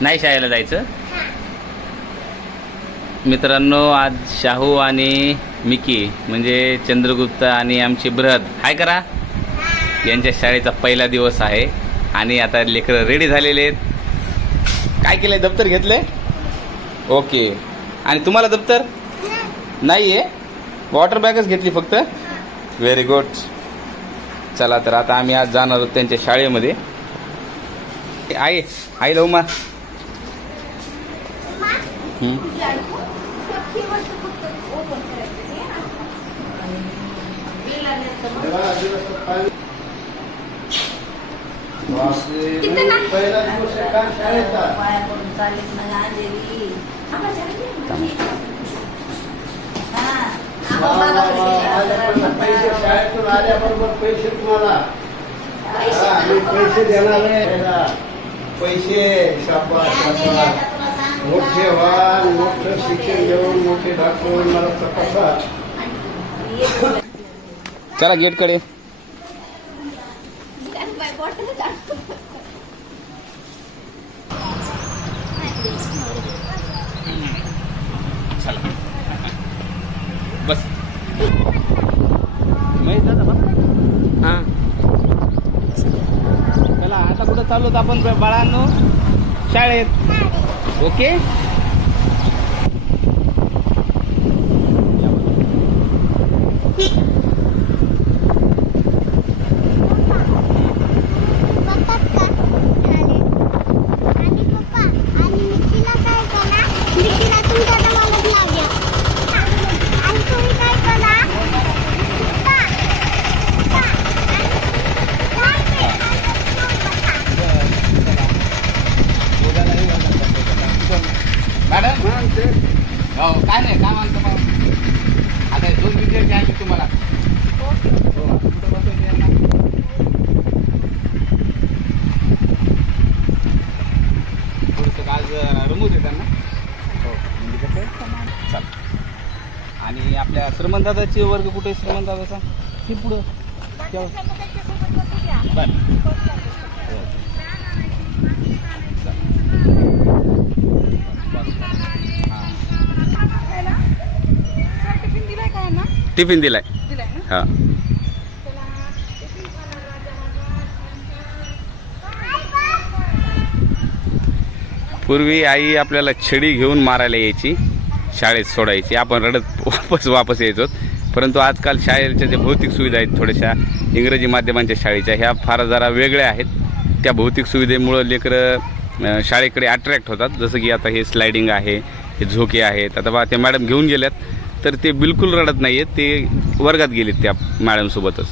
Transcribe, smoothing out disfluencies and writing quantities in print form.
नाही शाळेला जायचं मित्रांनो. आज शाहू आणि मिकी म्हणजे चंद्रगुप्त आणि आमचे बृहद हाय करा यांच्या शाळेचा पहिला दिवस आहे आणि आता लेकरं रेडी झालेले आहेत. काय केलंय, दप्तर घेतले? ओके. आणि तुम्हाला दप्तर नाही आहे, वॉटर बॅगच घेतली फक्त. Very good. चला तर आता आम्ही आज जाणार आहोत त्यांच्या शाळेमध्ये. आई लव मा पैसे शाळेतून आल्याबरोबर पैसे तुम्हाला पैसे देणार आहे. पैसे मोठे व्हा, मोठं शिक्षण घेऊन मोठे डॉक्टर मला तपासा. चला गेटकडे. बस हां चला आता कुठं चाललो आपण बाळांनो? शाळेत. ओके. मॅडम हो काय नाही, काय म्हणतो मग आता 2 विद्यार्थी आहेत तुम्हाला. हो कुठं बसवते यांना? थोडंसं आज रमू दे त्यांना. हो म्हणजे कसं चाल. आणि आपल्या श्रीमंतदादाचे वर्ग कुठे? श्रीमंतदादाचा की पुढं बरं. टिफिन दिलाय. हां पूर्वी आई आपल्याला छडी घेऊन मारायला यायची, शाळेत सोडायची, आपण रडत वापस यायचो. परंतु आजकाल शाळेच्या ज्या भौतिक सुविधा आहेत थोड्याशा इंग्रजी माध्यमांच्या शाळेच्या ह्या फार जरा वेगळ्या आहेत. त्या भौतिक सुविधेमुळं लेकरं शाळेकडे अट्रॅक्ट होतात. जसं की आता हे स्लायडिंग आहे, हे झोके आहेत. आता बा ते मॅडम घेऊन गेल्यात तर ते बिलकुल रडत नाही आहेत, ते वर्गात गेलेत त्या मॅडमसोबतच.